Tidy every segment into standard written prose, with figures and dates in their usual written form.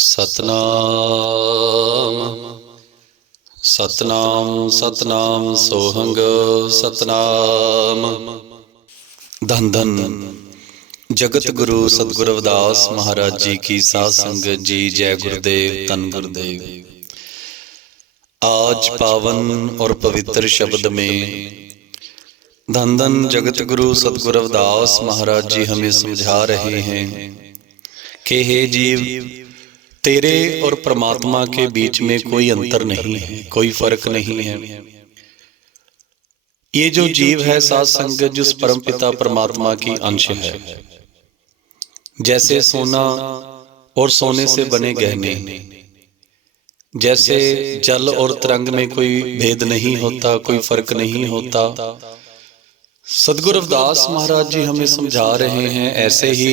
सतनाम सतनाम सतनाम सोहंग सतनाम। धन धन जगत गुरु सतगुरु रविदास महाराज जी की साध संगत जी। जय गुरुदेव, तन गुरुदेव। आज पावन और पवित्र शब्द में धन धन जगत गुरु सतगुरु रविदास महाराज जी हमें समझा रहे हैं कि हे जीव, तेरे और परमात्मा के बीच में कोई अंतर नहीं है, कोई फर्क नहीं है। ये जो जीव है साध संगत, जिस परमपिता परमात्मा की अंश है। जैसे सोना और सोने से बने गहने, जैसे जल और तरंग में कोई भेद नहीं होता, कोई फर्क नहीं होता। सतगुरु रविदास महाराज जी हमें समझा रहे हैं, ऐसे ही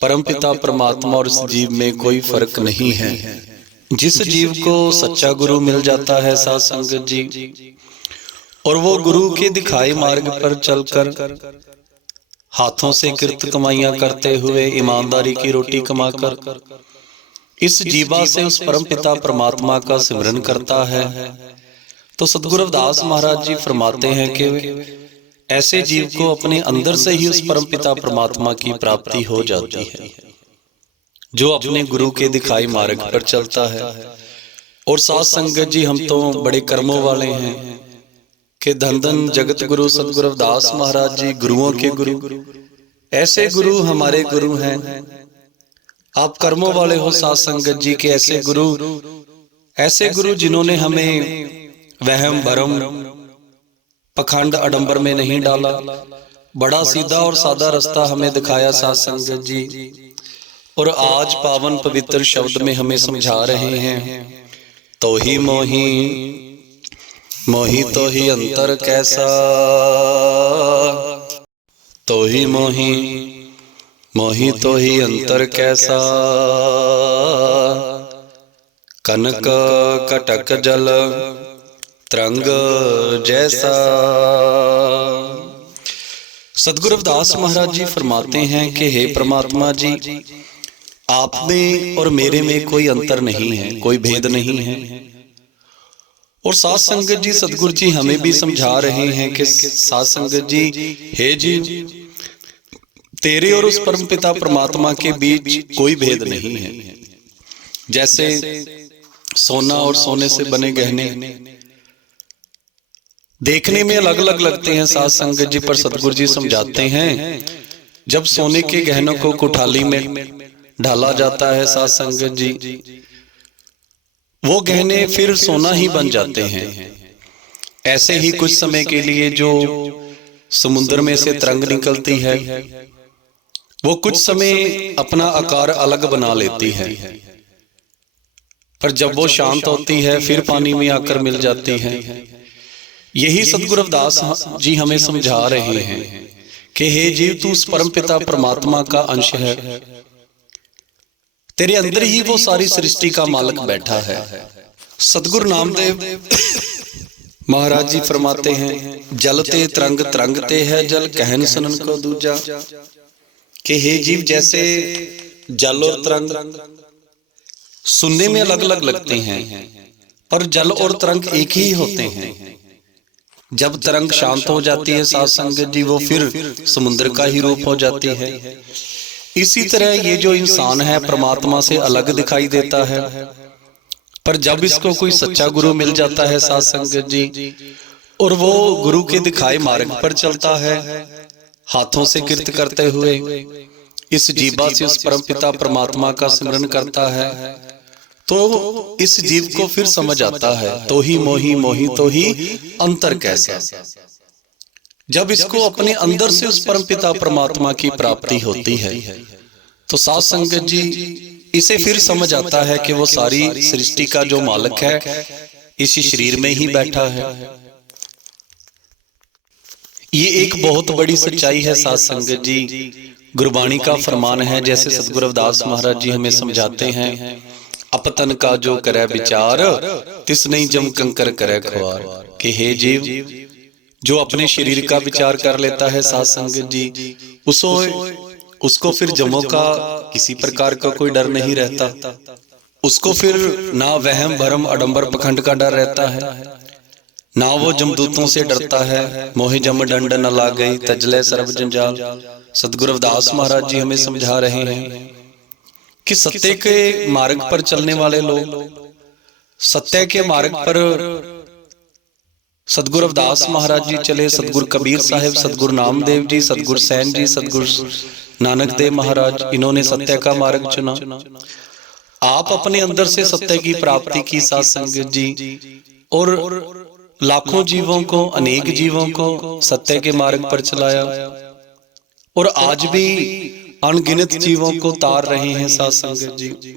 परमपिता परमात्मा और इस जीव में कोई फर्क नहीं है। जिस जीव को सच्चा गुरु मिल जाता है साध संगत जी, और वो गुरु के दिखाए मार्ग पर चलकर हाथों से कृत कमाइयां करते हुए ईमानदारी की रोटी कमाकर इस जीवा से उस परमपिता परमात्मा का सिमरन करता है, तो सतगुरु रविदास महाराज जी फरमाते हैं कि ऐसे जीव को अपने अंदर से ही उस परमपिता परमात्मा की प्राप्ति हो जाती है, जो अपने गुरु के दिखाई मार्ग पर चलता है। और साध संगत जी, हम तो बड़े कर्मों वाले हैं कि धन धन जगत गुरु सतगुरु रविदास महाराज जी गुरुओं के गुरु, ऐसे गुरु हमारे गुरु हैं। आप कर्मों वाले हो साध संगत जी के ऐसे गुरु जिन्होंने हमें वहम भरम पखंड आडंबर में नहीं डाला, बड़ा सीधा और सादा रास्ता हमें दिखाया साध संगत जी। और आज पावन पवित्र शब्द में हमें समझा रहे हैं, तो ही मोही मोही तो ही अंतर कैसा, तो ही मोही मोही तो ही अंतर कैसा, कनक कटक जल तरंग जैसा। सतगुरु रविदास महाराज जी फरमाते हैं कि हे परमात्मा जी, आप में और मेरे में कोई अंतर नहीं है, कोई भेद नहीं है। और साध संगत जी, सतगुरु जी हमें भी समझा रहे हैं कि साध संगत जी, हे जीव, तेरे और उस परमपिता परमात्मा के बीच कोई भेद नहीं है। जैसे सोना और सोने से बने गहने देखने में अलग अलग लगते हैं साध संगत जी, पर सतगुरु जी समझाते हैं, जब सोने के गहनों को कुठाली में ढाला जाता है साध संगत जी, वो गहने फिर सोना ही बन जाते हैं। ऐसे ही कुछ समय के लिए जो समुद्र में से तरंग निकलती है, वो कुछ समय अपना आकार अलग बना लेती है, पर जब वो शांत होती है फिर पानी में आकर मिल जाती है। यही सतगुरु रविदास जी हमें समझा रहे हैं कि हे जीव, तू उस परमपिता परमात्मा का अंश है, तेरे अंदर ही वो सारी सृष्टि का मालिक बैठा है। सतगुरु नामदेव महाराज जी फरमाते हैं, जलते तरंग तरंगते है जल, कहन सुनन को दूजा। कि हे जीव, जैसे जल और तरंग सुनने में अलग अलग लगते हैं, पर जल और तरंग एक ही होते हैं। जब तरंग शांत हो जाती है साध संगत जी, वो फिर समुद्र का ही रूप हो जाती है। इसी तरह ये जो इंसान है परमात्मा से अलग दिखाई देता है, पर जब इसको कोई सच्चा गुरु मिल जाता है साध संगत जी, और वो गुरु के दिखाए मार्ग पर चलता है, हाथों से कृत करते हुए इस जीवा से उस परमपिता परमात्मा का सिमरन करता है, तो इस जीव को फिर समझ आता है, तो ही मोही मोही तो ही अंतर कैसा। जब इसको अपने अंदर से उस परमपिता परमात्मा की प्राप्ति होती है, तो साध संगत जी इसे फिर समझ आता है कि वो सारी सृष्टि का जो मालिक है इसी शरीर में ही बैठा है। ये एक बहुत बड़ी सच्चाई है साध संगत जी, गुरबाणी का फरमान है। जैसे सतगुरु रविदास महाराज जी हमें समझाते हैं, अपतन का जो करे विचार, तिस नहीं जम कंकर करे खुआर। कि हे जीव, जो अपने शरीर का विचार कर लेता है साध संगत जी, उसको उसको फिर जमों का किसी प्रकार का कोई डर नहीं रहता, उसको फिर ना वहम भरम आडंबर पखंड का डर रहता है, ना वो जमदूतों से डरता है। मोहि जम डंड न लागई तजले सर्व जंजाल। सदगुरु रविदास महाराज जी हमें समझा रहे हैं कि सत्य के मार्ग पर चलने वाले लोग, सत्य के मार्ग पर सदगुरु रविदास महाराज जी चले, सदगुरु कबीर साहिब, सदगुरु नामदेव जी, सदगुरु सैन जी, सदगुरु नानक देव महाराज, इन्होंने सत्य का मार्ग चुना। आप अपने अंदर से सत्य की प्राप्ति की साथ संगत जी, और लाखों जीवों को, अनेक जीवों को सत्य के मार्ग पर चलाया, और आज भी अनगिनत जीवों को तार रहे हैं साथ संगत जी।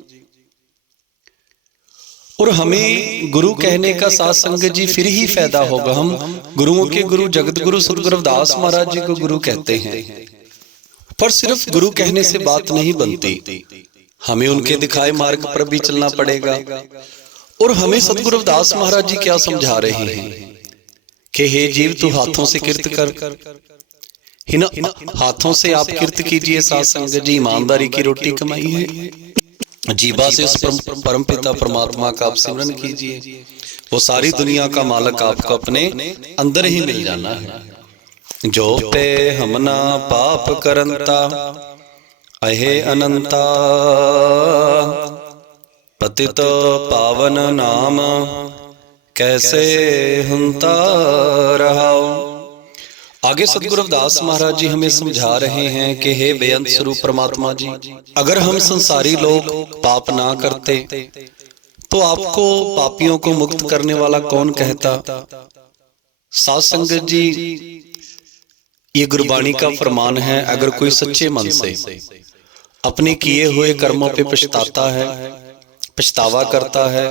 और हमें गुरु कहने का साथ संगत जी फिर ही फायदा होगा। हम गुरुओं के गुरु जगत गुरु सदगुरु रविदास महाराज जी को गुरु कहते हैं, पर सिर्फ गुरु कहने से बात नहीं बनती, हमें उनके दिखाए मार्ग पर भी चलना पड़ेगा। और हमें सदगुरु रविदास महाराज जी क्या समझा रहे हैं कि हे जीव, तू हाथों से किर्त कर, हाथों से आप किर्त कीजिए साथ संगत जी, ईमानदारी की रोटी कमाई है, जीवा से उस परम पिता परमात्मा का आप सिमरन कीजिए, वो सारी दुनिया का मालक आपको अपने अंदर ही मिल जाना है। जो पे हमना पाप करंता अहे अनंता, पतित पावन नाम कैसे हुंता रहाओ। आगे सदगुरु रविदास महाराज जी हमें समझा रहे हैं कि हे बेअंत स्वरूप परमात्मा जी, अगर हम संसारी लोग पाप ना करते तो आपको पापियों को मुक्त करने वाला कौन कहता। साध संगत जी, ये गुरबाणी का फरमान है, अगर कोई सच्चे मन से अपने किए हुए कर्मों पे पछताता है, पछतावा करता है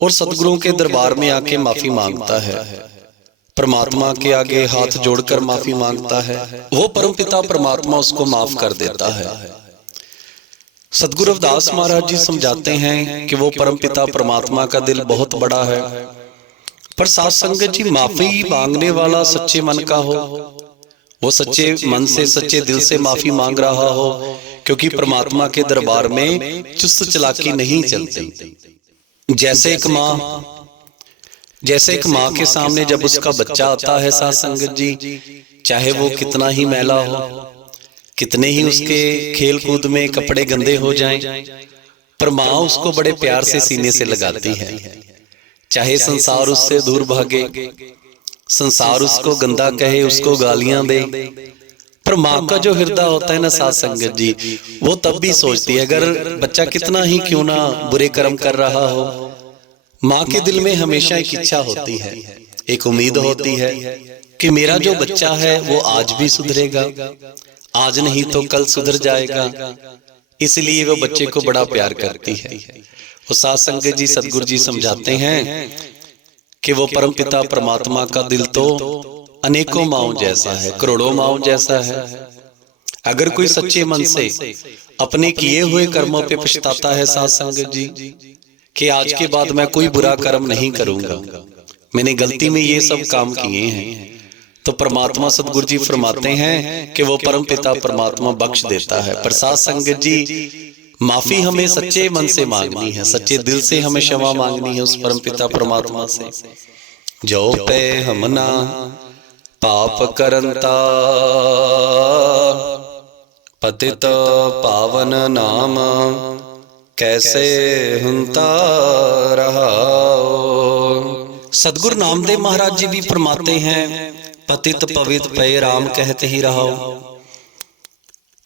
और सदगुरुओं के दरबार में आके माफी मांगता है, परमात्मा के आगे हाथ जोड़कर माफी मांगता है, वो परमपिता परमात्मा उसको माफ कर देता है। सदगुरु रविदास महाराज जी समझाते हैं कि वो परमपिता परमात्मा का दिल बहुत बड़ा है, पर साथ संगत जी माफी मांगने वाला सच्चे मन का हो, वो सच्चे मन से सच्चे दिल से माफी मांग रहा हो, क्योंकि परमात्मा के दरबार में चुस्त चालाकी नहीं चलती। जैसे एक माँ के सामने जब उसका बच्चा आता है साथ संगत जी, चाहे वो कितना ही मैला हो, कितने ही उसके खेल कूद में कपड़े गंदे हो जाएं, पर माँ उसको बड़े प्यार से सीने से लगाती है। चाहे संसार उससे दूर भागे, संसार उसको गंदा कहे, उसको गालियां दे, पर माँ का जो हृदय होता है ना साथ संगत जी, वो तब भी सोचती है, अगर बच्चा कितना ही क्यों ना बुरे कर्म कर रहा हो, माँ के दिल में हमेशा एक इच्छा होती है, एक उम्मीद होती है कि मेरा जो बच्चा है वो आज भी सुधरेगा, आज नहीं तो कल सुधर जाएगा, इसलिए वो बच्चे को बड़ा प्यार करती है। वो साथ संगत जी, सदगुरु जी समझाते हैं कि वो परमपिता परमात्मा का दिल तो अनेकों माँओं जैसा है, करोड़ों माँओं जैसा है। अगर कोई सच्चे मन से अपने किए हुए कर्मों पे पछताता है साथ संगत जी कि आज के बाद मैं कोई बुरा कर्म नहीं करूंगा, मैंने गलती में ये सब काम किए हैं, तो परमात्मा सदगुरु जी फरमाते हैं कि वो परम पिता परमात्मा बख्श देता है। पर साथ संगत जी, माफी हमें सच्चे मन से मांगनी है, सच्चे दिल से हमें क्षमा मांगनी है उस परम पिता परमात्मा से। जो पे हमना पाप करंता पतित पावन नाम कैसे हुंता रहाओ। सदगुरु नामदेव महाराज जी भी फरमाते हैं, पतित पवित पय राम कहते ही रहो,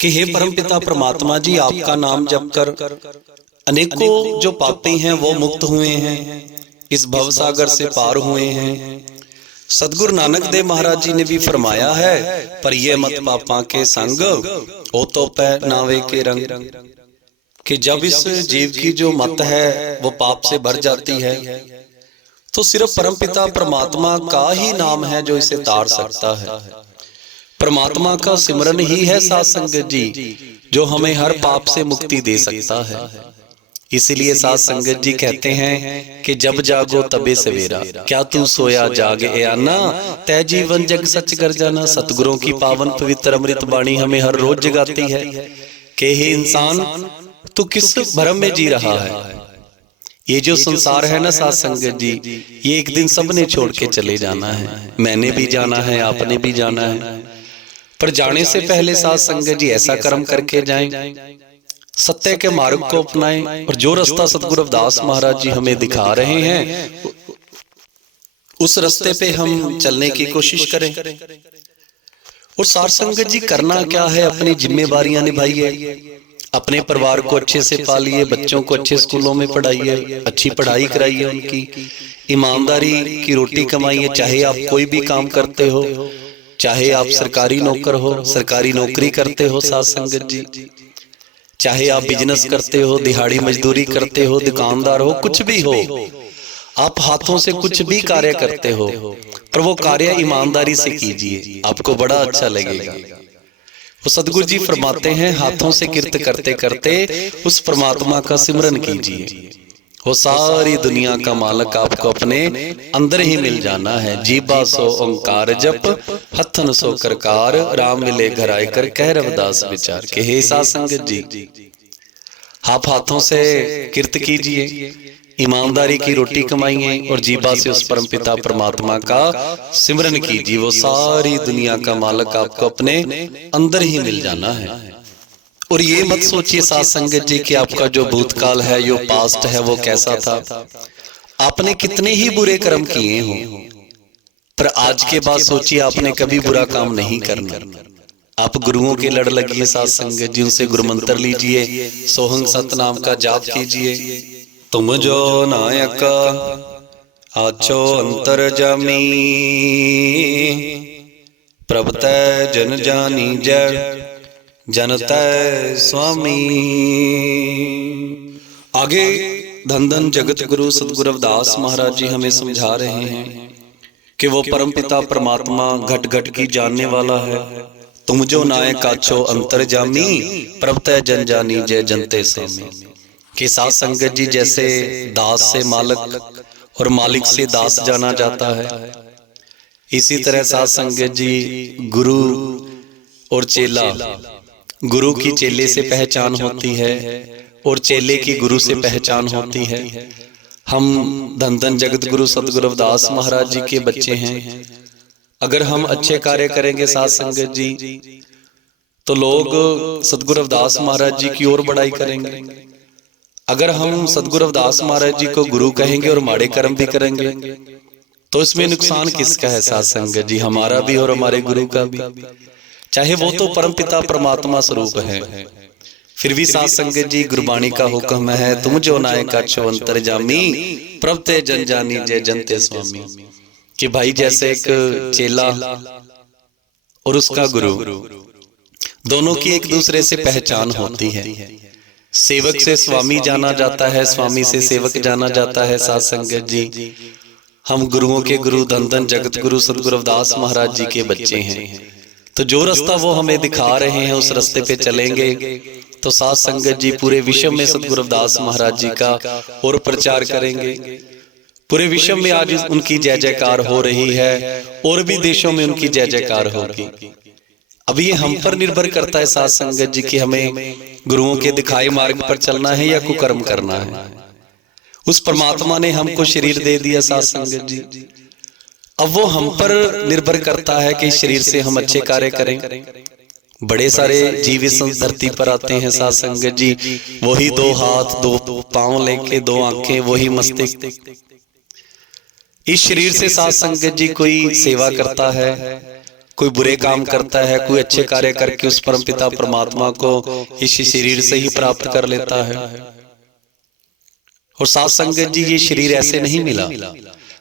कि हे परमपिता परमात्मा जी, आपका नाम जप कर अनेकों जो पापी हैं वो मुक्त हुए हैं, इस भवसागर से पार हुए हैं। सदगुरु नानक देव महाराज जी ने भी फरमाया है, पर ये मत पापा के संग ओ तो पै नावे के रंग, कि जब इस जीव की जो मत है वो पाप से भर जाती है, तो सिर्फ परमपिता परमात्मा का ही नाम है जो इसे तार सकता है। परमात्मा का सिमरन ही है साथ संगत जी जो हमें हर पाप से मुक्ति दे सकता है। इसीलिए साध संगत जी कहते हैं कि जब जागो तबे सवेरा, क्या तू सोया जाग ए आना, तै जीवन जग सच कर जाना। सतगुरों की पावन पवित्र अमृत वाणी हमें हर रोज जगाती है कि हे इंसान, तू किस भ्रम में जी रहा है। ये जो संसार है ना साध संगत जी, ये एक दिन सबने छोड़ के चले जाना है। मैंने भी जाना है, आपने भी जाना है। पर जाने से पहले साध संगत जी ऐसा कर्म करके जाएं, सत्य के मार्ग को अपनाएं, और जो रास्ता सतगुरु रविदास महाराज जी हमें दिखा रहे हैं उस रास्ते पे हम चलने की कोशिश करें। और साध संगत जी करना क्या है, अपनी जिम्मेवारियां निभाइए, अपने परिवार को अच्छे से पालिए, बच्चों को अच्छे स्कूलों में पढ़ाइए, अच्छी पढ़ाई कराइए, उनकी ईमानदारी की रोटी कमाइए। चाहे आप कोई भी काम करते हो, चाहे आप सरकारी नौकर हो, सरकारी नौकरी करते हो साध संगत जी, चाहे आप बिजनेस करते हो, दिहाड़ी मजदूरी करते हो, दुकानदार हो, कुछ भी हो, आप हाथों से कुछ भी कार्य करते हो, पर वो कार्य ईमानदारी से कीजिए, आपको बड़ा अच्छा लगेगा। वो सदगुरु जी फरमाते हैं, हाथों से किरत करते करते उस परमात्मा का सिमरन कीजिए, वो सारी दुनिया का मालिक आपको अपने अंदर ही मिल जाना है। जीबा सो ओंकार जप, हथन सो करकार, राम मिले घर आए कर, कह रविदास विचार के। हे साध संगत जी, आप हाथों से किरत कीजिए, ईमानदारी की रोटी कमाइए, और जीबा से उस परम पिता परमात्मा का सिमरन कीजिए, वो सारी दुनिया का मालिक आपको अपने अंदर ही मिल जाना है। और ये मत सोचिए साध संगत जी कि आपका जो भूतकाल है, जो पास्ट है, वो कैसा था, आपने कितने ही बुरे कर्म किए हों, पर आज के बाद सोचिए आपने कभी बुरा काम नहीं करना। आप गुरुओं के लड़ लगिए साध संगत जी, उनसे गुरु मंत्र लीजिए, सोहंग सतनाम का जाप कीजिए। तुम जो नायक आछो अंतर्जामी, प्रभुतै जन जानी जय, जनतै स्वामी। आगे धन धन जगत गुरु सतगुरु रविदास महाराज जी हमें समझा रहे हैं कि वो परम पिता परमात्मा घट घट की जानने वाला है। तुम जो नायक आछो अंतर्जामी, प्रभुतै जन जानी जय, जनते स्वामी। कि साध संगत जी जैसे दास से मालिक और मालिक से दास जाना जाता है, इसी तरह साध संगत जी गुरु और चेला, गुरु की चेले से पहचान होती है और चेले की गुरु से पहचान होती है। हम धन धन जगत गुरु सतगुरु रविदास महाराज जी के बच्चे हैं। अगर हम अच्छे कार्य करेंगे साध संगत जी, तो लोग सतगुरु रविदास महाराज जी की ओर बड़ाई करेंगे। अगर हम सतगुरु रविदास महाराज जी को गुरु कहेंगे और माड़े कर्म भी करेंगे, तो इसमें नुकसान किसका है साध संगत जी, हमारा भी और हमारे गुरु का भी। चाहे वो तो परम पिता परमात्मा स्वरूप है, फिर भी साध संगत जी गुरबाणी का हुक्म है, तुम जो नायक आछो अंतर्जामी, प्रभुतै जन जानी जय, जनते स्वामी। कि भाई जैसे एक चेला और उसका गुरु, दोनों की एक दूसरे से पहचान होती है। सेवक से स्वामी जाना जाता है, स्वामी से सेवक जाना जाता है। साध संगत जी हम गुरुओं के गुरु धन धन जगत गुरु सतगुरु रविदास महाराज जी के बच्चे हैं, तो जो रास्ता वो हमें दिखा रहे हैं उस रास्ते पे चलेंगे तो साध संगत जी पूरे विश्व में सतगुरु रविदास महाराज जी का और प्रचार करेंगे। पूरे विश्व में आज उनकी जय जयकार हो रही है और भी देशों में उनकी जय जयकार होगी। अब ये हम पर निर्भर करता है साध संगत जी कि हमें गुरुओं के दिखाए मार्ग पर चलना है या कुकर्म करना है। उस परमात्मा ने हमको शरीर दे दिया साध संगत जी, अब वो हम पर निर्भर करता है कि शरीर से हम अच्छे कार्य करें। बड़े सारे जीव इस धरती पर आते हैं साध संगत जी, वही 2 हाथ 2 पांव लेके 2 आंखें, वही मस्तिष्क। इस शरीर से साध संगत जी कोई सेवा करता है, कोई बुरे काम करता है, कोई अच्छे कार्य करके उस परम पिता परमात्मा को इस शरीर से ही प्राप्त कर लेता है। और साध संगत जी ये शरीर ऐसे नहीं मिला।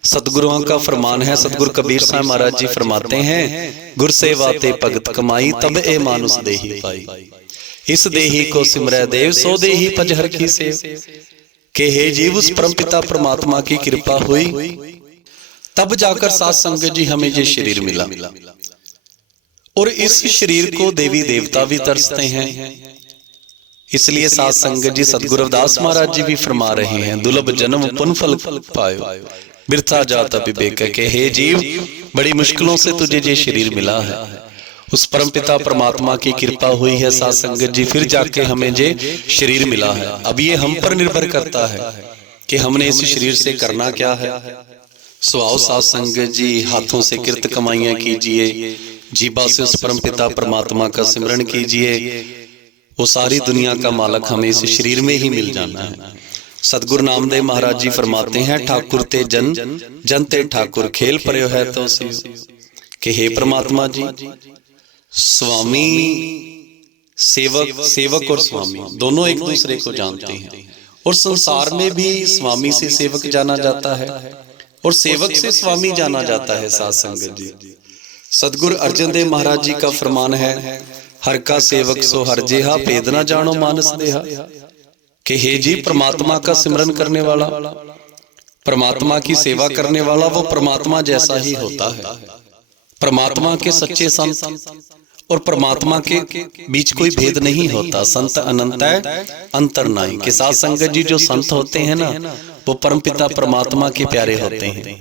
सतगुरुओं का फरमान है, सतगुरु कबीर साहब महाराज जी फरमाते हैं, गुर सेवा ते भगत कमाई, तब ए मानुष देही पाई। इस देही को सिमरै देव, सो देही पजहर की सेव। के हे जीव उस परम पिता परमात्मा की कृपा हुई, तब जाकर साध संगत जी हमें ये शरीर मिला। और इस शरीर को देवी देवता भी तरसते हैं, इसलिए साध संगत जी सतगुरु रविदास महाराज जी भी फरमा रहे हैं, दुर्लभ जन्म पुन फल पायो बिरथा जाता विवेक के। हे जीव, बड़ी मुश्किलों से तुझे ये शरीर मिला है, उस परम पिता परमात्मा की कृपा हुई है साध संगत जी, फिर जाके हमें ये शरीर मिला है। अब ये हम पर निर्भर करता है कि हमने इस शरीर से करना क्या है। स्वाओ साध संगत जी, हाथों से कृत कमाइयां कीजिए, जीवा से उस परम पिता परमात्मा का सिमरन कीजिए, वो सारी दुनिया का मालक हमें इस शरीर में ही मिल जाना है। सतगुरु नामदेव महाराज जी फरमाते हैं, ठाकुर ते जन, जन ते ठाकुर, खेल पर्यो है तो सी कि हे परमात्मा जी, स्वामी सेवक, सेवक और स्वामी दोनों एक दूसरे को जानते हैं, और संसार में भी स्वामी से सेवक जाना जाता है और सेवक से स्वामी जाना जाता है। साध संगत जी, सतगुरु अर्जन देव महाराज जी का फरमान है, हर का सेवक सो हर जेहा, भेद ना जानो मानस देहा। कि हे जी, परमात्मा का सिमरन करने वाला, परमात्मा की सेवा करने वाला वो परमात्मा जैसा ही होता है। परमात्मा के सच्चे संत और परमात्मा के बीच कोई भेद नहीं होता। संत अनंत है अंतर नाई। के साथ संगत जी, जो संत होते हैं ना, वो परमपिता परमात्मा के प्यारे होते हैं।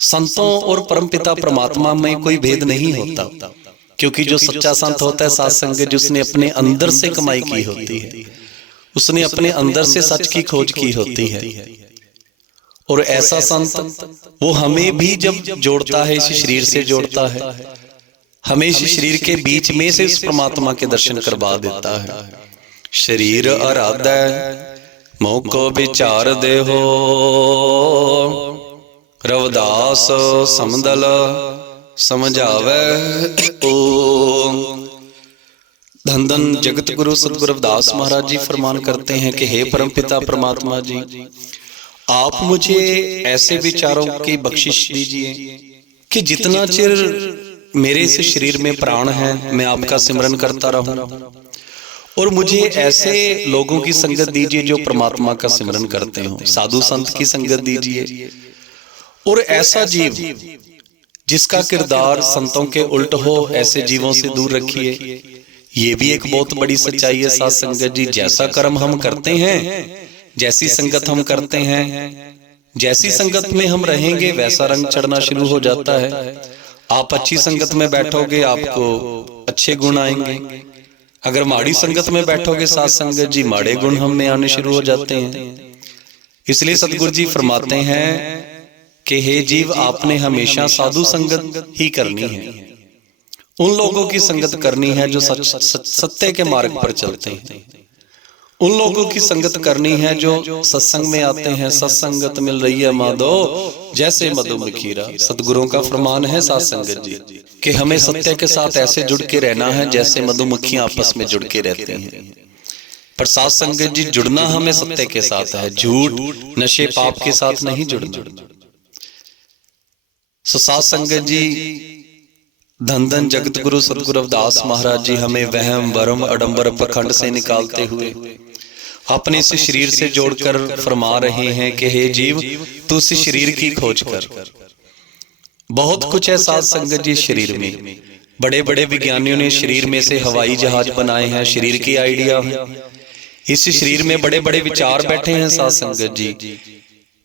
संतों और परमपिता परमात्मा में कोई भेद नहीं होता, क्योंकि जो सच्चा संत होता है साध संगत, जिसने अपने अंदर से कमाई की होती है, उसने अपने अंदर से सच की खोज की होती है। और ऐसा संत वो हमें भी जब जोड़ता है, इस शरीर से जोड़ता है, हमें इस शरीर के बीच में से इस परमात्मा के दर्शन करवा देता है। शरीर आराधै मोह को विचार दे हो, रविदास समदल समझावे ओ। धन धन जगत गुरु सतगुरु रविदास महाराज जी फरमान करते हैं कि हे परमपिता परमात्मा जी, आप मुझे ऐसे विचारों की बख्शिश दीजिए कि जितना चिर मेरे इस शरीर में प्राण है, मैं आपका सिमरन करता रहूं, और मुझे ऐसे लोगों की संगत दीजिए जो परमात्मा का सिमरन करते हो, साधु संत की संगत दीजिए, और ऐसा जीव जिसका किरदार संतों के उल्ट हो, ऐसे जीवों से दूर रखिए। ये भी एक बहुत बड़ी सच्चाई है साध संगत जी। जैसा कर्म हम करते हैं, जैसी संगत हम करते हैं, जैसी संगत में हम रहेंगे, वैसा रंग चढ़ना शुरू हो जाता है। आप अच्छी संगत में बैठोगे, आपको अच्छे गुण आएंगे। अगर माड़ी संगत में बैठोगे साध संगत जी, माड़े गुण हम में आने शुरू हो जाते हैं। इसलिए सतगुरु जी फरमाते हैं कि हे जीव, आपने हमेशा साधु संगत ही करनी है। उन लोगों की संगत करनी है जो सत्य के मार्ग पर चलते हैं। उन लोगों की संगत करनी है जो सत्संग में आते हैं। सत्संगत मिल रही है माधो जैसे मधुमक्खीरा। सतगुरुओं का फरमान है साध संगत जी कि हमें सत्य के साथ ऐसे जुड़ के रहना है जैसे मधुमक्खियां आपस में जुड़ के रहती हैं। पर साध संगत जी, जुड़ना हमें सत्य के साथ है, झूठ नशे पाप के साथ नहीं जुड़ना। साध संगत जी, धन धन जगत गुरु सतगुरु रविदास महाराज जी हमें वहम भरम अडंबर पखंड से निकालते हुए अपने इस शरीर से जोड़कर फरमा रहे हैं कि हे जीव, तू इस शरीर की खोज कर। बहुत कुछ है साध संगत जी शरीर में। बड़े बड़े विज्ञानियों ने शरीर में से हवाई जहाज बनाए हैं, शरीर की आइडिया है। इस शरीर में बड़े बड़े विचार बैठे हैं साध संगत जी।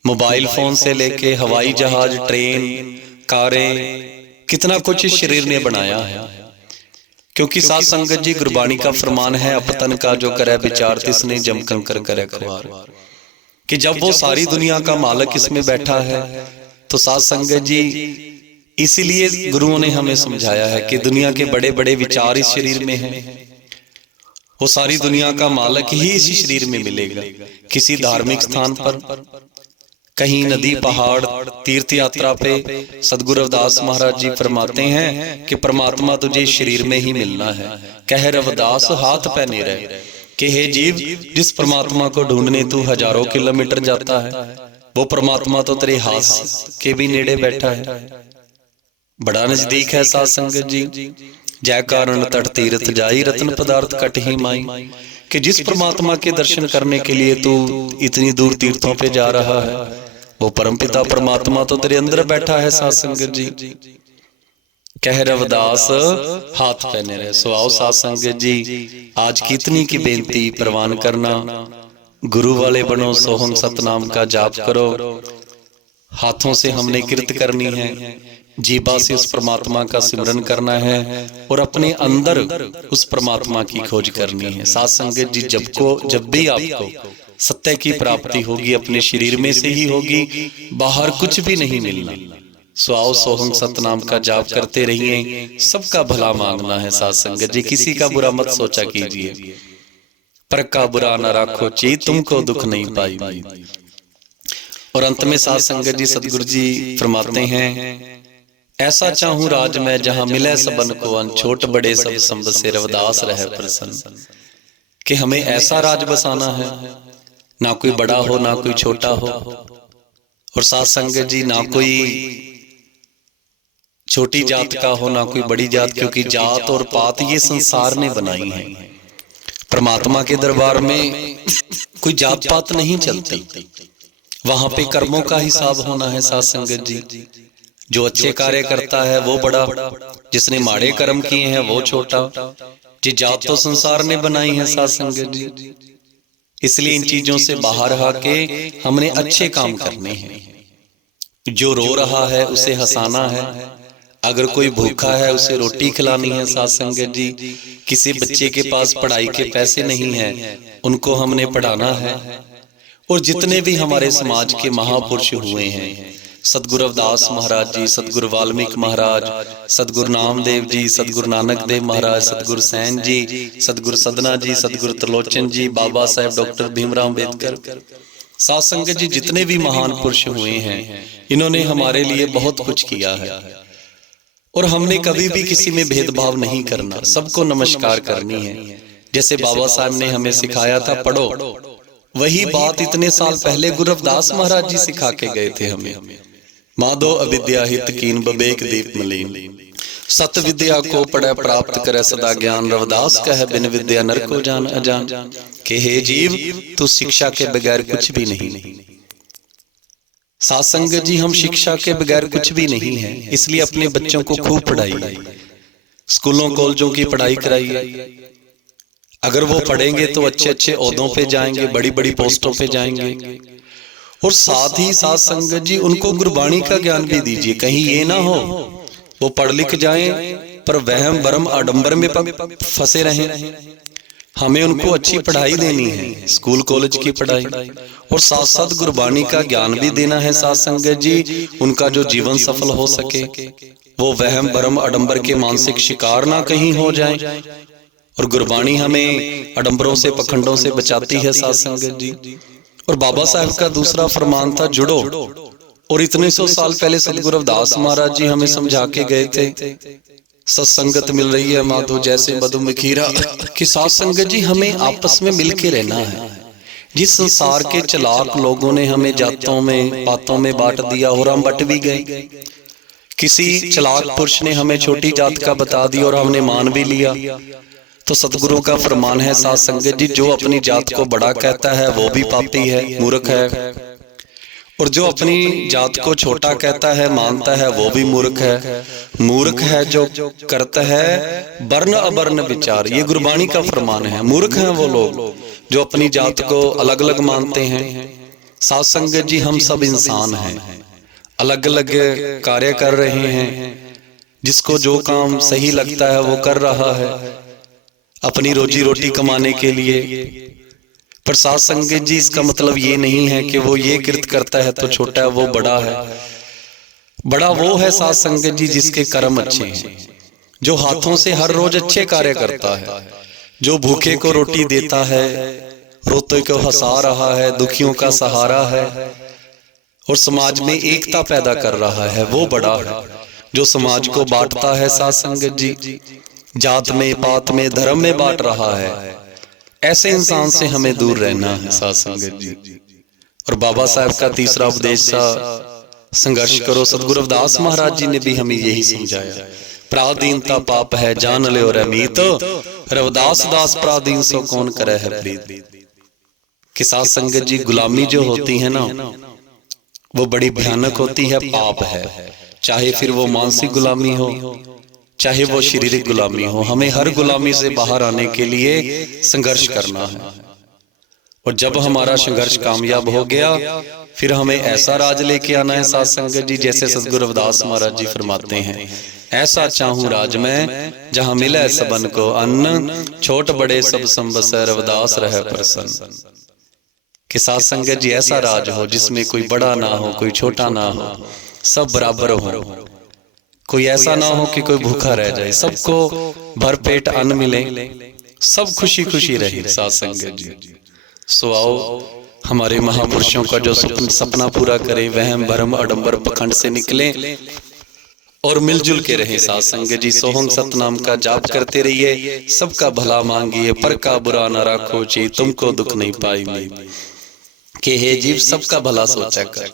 मोबाइल फोन से लेके हवाई जहाज, ट्रेन, कारें, कितना कुछ इस शरीर ने बनाया है। क्योंकि साध संगत जी, गुरबाणी का फरमान है, अपतन का जो करे विचार तिसने जम कंकर करे खवार। कि जब वो सारी दुनिया का मालिक इसमें बैठा है, तो साध संगत जी इसीलिए गुरुओं ने हमें समझाया है कि दुनिया के बड़े बड़े विचार इस शरीर में हैं। वो सारी दुनिया का मालिक ही इस शरीर में मिलेगा। किसी धार्मिक स्थान पर, कहीं नदी, पहाड़, तीर्थ यात्रा पे सतगुरु रविदास महाराज जी फरमाते हैं कि परमात्मा तुझे शरीर में ही मिलना है। कह रविदास हाथ पहने रहे कि हे जीव, जिस परमात्मा को ढूंढने तू हजारों किलोमीटर जाता है, वो परमात्मा तो तेरे हाथ के भी नेड़े बैठा है, बड़ा नजदीक है साध संगत जी। जय कारण तट तीर्थ जाई, रत्न पदार्थ कट ही माई। कि जिस परमात्मा के दर्शन करने के लिए तू इतनी दूर तीर्थों पे जा रहा है, वो परमपिता परमात्मा तो तेरे अंदर बैठा है साध संगत जी। कह रविदास हाथ पहने रहे। सो आओ साध संगत जी, आज कीर्तनी की बेनती प्रवान करना। गुरु वाले बनो, सोहम सतनाम का जाप करो। हाथों से हमने किरत करनी है, जीभा से उस परमात्मा का सिमरन करना है और अपने अंदर उस परमात्मा की खोज करनी है। साध संगत जी, जब भी आपको सत्य की प्राप्ति होगी अपने शरीर में से ही होगी, बाहर कुछ भी नहीं मिलना। सो आओ सोहम सतनाम का जाप करते रहिए, सबका भला मांगना है। साध संगत जी, किसी का बुरा मत सोचा कीजिए, पर का बुरा न राखो ची, तुमको दुख नहीं पाई। और अंत में साध संगत जी सतगुरु जी फरमाते हैं, ऐसा चाहूं राज में जहां मिले सबन को अन, छोट बड़े सब संब से रविदास रहे प्रसन्न। कि हमें ऐसा राज बसाना है, ना कोई बड़ा हो ना कोई छोटा हो। और साध संगत जी, ना कोई छोटी जात का हो ना कोई बड़ी जात, क्योंकि जात और पात ये संसार ने बनाई है। परमात्मा के दरबार में कोई जात पात नहीं चलती, वहां पे कर्मों का हिसाब होना है। साध संगत जी, जो अच्छे कार्य करता है वो बड़ा, जिसने माड़े कर्म किए हैं वो छोटा। जी जात तो संसार ने बनाई है साध संगत जी, इसलिए इन चीजों से बाहर आके हमने अच्छे काम करने हैं। जो रो रहा है उसे हंसाना है, अगर कोई भूखा है उसे रोटी खिलानी है। साध संगत जी, किसी बच्चे के पास पढ़ाई के पैसे नहीं है, उनको हमने पढ़ाना है। और जितने भी हमारे समाज के महापुरुष हुए हैं, सतगुरु रविदास महाराज जी, सतगुरु वाल्मीकि महाराज, सतगुरु नामदेव जी, सतगुरु नानक देव महाराज, सतगुरु सैन जी, सतगुरु सदना जी, सतगुरु त्रिलोचन जी, बाबा साहेब डॉक्टर भीमराव अम्बेडकर। साध संगत जी, जितने भी महान पुरुष हुए हैं, इन्होंने हमारे लिए बहुत कुछ किया है। और हमने कभी भी किसी में भेदभाव नहीं करना, सबको नमस्कार करनी है। जैसे बाबा साहब ने हमें सिखाया था पढ़ो, वही बात इतने साल पहले गुरु रविदास महाराज जी सिखा के गए थे हमें। माधो अविद्या हित कीन बबेक दीप मलीन, सत विद्या को पढ़े प्राप्त करे सदा ज्ञान। रविदास कहे बिन विद्या नर को जान अजान, के हे जीव तू शिक्षा के बगैर कुछ भी नहीं। साध संगत जी, हम शिक्षा के बगैर कुछ भी नहीं है, इसलिए अपने बच्चों को खूब पढ़ाइए, स्कूलों कॉलेजों की पढ़ाई कराइए। अगर वो पढ़ेंगे तो अच्छे अच्छे ओहदों पे जाएंगे, बड़ी बड़ी पोस्टों पे जाएंगे। और साथ ही साथ संगत जी, उनको गुरबाणी का ज्ञान भी दीजिए। कहीं ये ना हो वो पढ़ लिख जाएं पर वहम भरम आडंबर में फंसे रहें। हमें उनको अच्छी पढ़ाई देनी है, स्कूल कॉलेज की पढ़ाई, और साथ साथ गुरबाणी का ज्ञान भी देना है। साथ संगत जी, उनका जो जीवन सफल हो सके, वो वहम भरम आडंबर के मानसिक शिकार ना कहीं हो जाए। और गुरबाणी हमें आडंबरों से पखंडों से बचाती है। साध संगत जी, और बाबा साहब का दूसरा फरमान था जुड़ो। और इतने 100 साल पहले सतगुरु रविदास महाराज जी हमें समझा के गए थे, सत्संगत मिल रही है माधो जैसे मधु में खीरा। कि साध संगत जी, हमें आपस में मिल के रहना है। जिस संसार के चलाक लोगों ने हमें जातों में पातों में बांट दिया और हम बट भी गए। किसी चलाक पुरुष ने हमें छोटी जात का बता दिया और हमने मान भी लिया। तो सतगुरु का फरमान है साध संगत जी, जो अपनी जात को बड़ा कहता है वो भी पापी है, मूर्ख है। और जो अपनी जात को छोटा कहता है, मानता है, वो भी मूर्ख है। मूर्ख है जो करता है वर्ण अवर्ण विचार, ये गुरबाणी का फरमान है। मूर्ख हैं वो लोग जो अपनी जात को अलग अलग मानते हैं। साध संगत जी, हम सब इंसान हैं, अलग अलग कार्य कर रहे हैं। जिसको जो काम सही लगता है वो कर रहा है अपनी रोजी रोटी कमाने के लिए। पर साध संगत जी, इसका मतलब ये नहीं है कि वो ये कृत करता है तो छोटा है, वो बड़ा है। बड़ा वो है साध संगत जी जिसके कर्म अच्छे हैं, जो हाथों से हर रोज अच्छे कार्य करता है, जो भूखे को रोटी देता है, रोते को हंसा रहा है, दुखियों का सहारा है और समाज में एकता पैदा कर रहा है, वो बड़ा है। जो समाज को बांटता है साध संगत जी, जात में पात में धर्म में बांट रहा है, ऐसे इंसान से हमें दूर रहना है साध संगत जी। और बाबा साहब का तीसरा उपदेश था संघर्ष करो। सतगुरु रविदास महाराज जी ने भी हमें यही समझाया, पराधीनता पाप है जान ले और अमीत, रविदास दास पराधीन सो कौन करे है प्रीत। कि साध संगत जी, गुलामी जो होती है ना वो बड़ी भयानक होती है, पाप है। चाहे फिर वो मानसिक गुलामी हो चाहे वो शारीरिक गुलामी हो। हमें हर गुलामी से बाहर आने के लिए संघर्ष करना है, और जब हमारा संघर्ष कामयाब हो गया फिर हमें ऐसा राज लेके आना है साथ संगत जी, जैसे सतगुरु रविदास महाराज जी फरमाते हैं, ऐसा चाहूं राज में जहां मिले सबन को अन्न, छोट बड़े सब संबसै रविदास रहे प्रसन्न। कि साथ संगत जी ऐसा राज हो जिसमें कोई बड़ा ना हो, कोई छोटा ना हो, सब बराबर हो। कोई ऐसा ना हो कि कोई भूखा रह जाए, सबको भरपेट अन्न मिले, सब खुशी खुशी रहे साथ संगत जी। सो आओ हमारे महापुरुषों का जो सपना पूरा करे, वहम भरम अडंबर पखंड से निकले और मिलजुल के रहे साथ संगत जी। सोहंग सतनाम का जाप करते रहिए, सबका भला मांगिए, पर का बुरा न राखो ची, तुमको दुख नहीं पाई मैं। कि हे जीव सबका भला सोचा कर,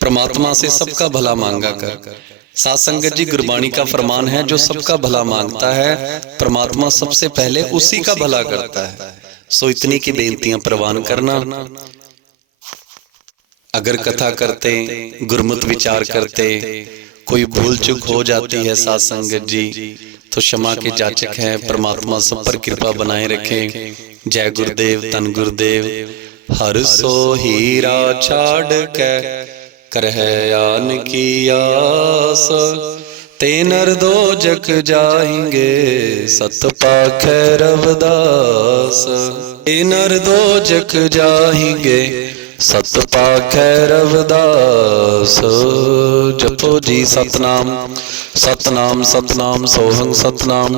परमात्मा से सबका भला मांगा कर। साथ संगत जी गुरबाणी का फरमान है, जो सबका भला मांगता है परमात्मा सबसे पहले उसी का भला करता है। सो इतनी की बेनतियां प्रवान करना। अगर कथा करते, गुरमुत विचार करते कोई भूल चूक हो जाती है साथ संगत जी, तो क्षमा के जाचक हैं। परमात्मा सब पर कृपा बनाए रखे। जय गुरुदेव, तन गुरुदेव। हर सो हीरा छाड़ के करह आन की आस, ते नर दो जग जाएंगे सत पाखै रविदास। ते नर दो जग जाएंगे सत पाखै रविदास। जपो जी सतनाम सतनाम सतनाम सोहंग सतनाम।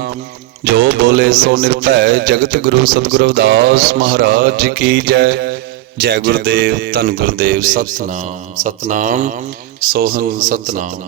जो बोले सो निर्भय, जगत गुरु सतगुरु रविदास महाराज की जय। जय गुरुदेव, धन गुरुदेव। सतनाम सतनाम सोहंग सतनाम।